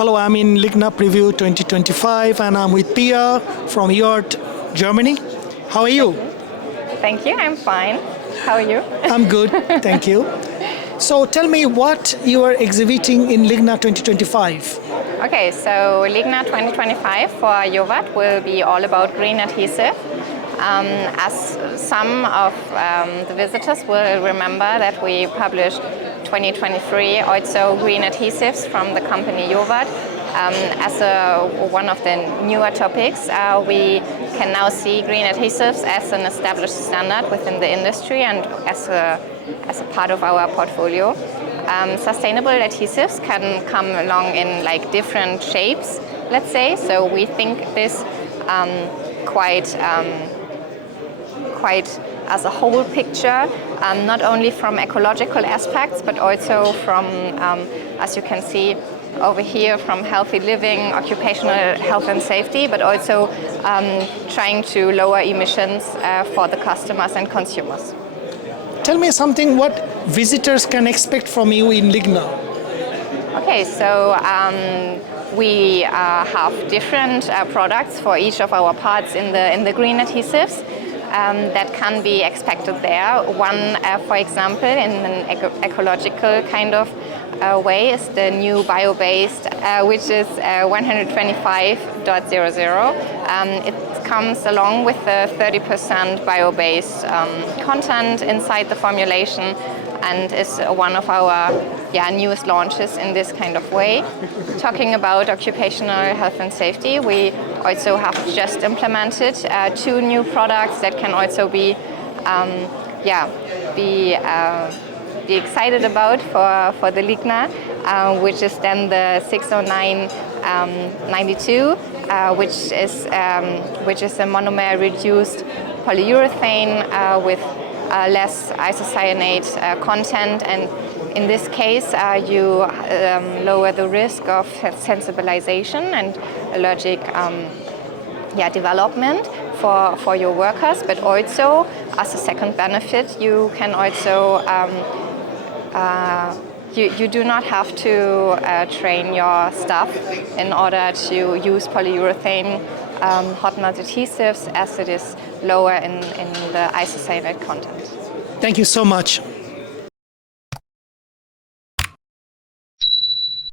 Hello, I'm in LIGNA Preview 2025 and I'm with Pia from Jowat, Germany. How are you? Thank you, I'm fine. How are you? I'm good, thank you. So tell me what you are exhibiting in LIGNA 2025. Okay, so LIGNA 2025 for Jowat will be all about green adhesive. As some of the visitors will remember that we published 2023 also green adhesives from the company Jowat. As one of the newer topics, we can now see green adhesives as an established standard within the industry and as a part of our portfolio. Sustainable adhesives can come along in like different shapes, let's say. So we think this quite as a whole picture, not only from ecological aspects, but also from, as you can see over here, from healthy living, occupational health and safety, but also trying to lower emissions for the customers and consumers. Tell me something what visitors can expect from you in LIGNA. Okay, so we have different products for each of our parts in the green adhesives. That can be expected there. One, for example, in an ecological kind of way is the new bio-based, which is 125.00. It comes along with the 30% bio-based content inside the formulation and is one of our newest launches in this kind of way. Talking about occupational health and safety, we also have just implemented 2 new products that can also be excited about for the LIGNA, which is then the 60992, which is a monomer reduced polyurethane with less isocyanate content, and in this case you lower the risk of sensibilization and allergic development for your workers, but also as a second benefit you can also you do not have to train your staff in order to use polyurethane hot melt adhesives, as it is lower in the isocyanate content. Thank you so much.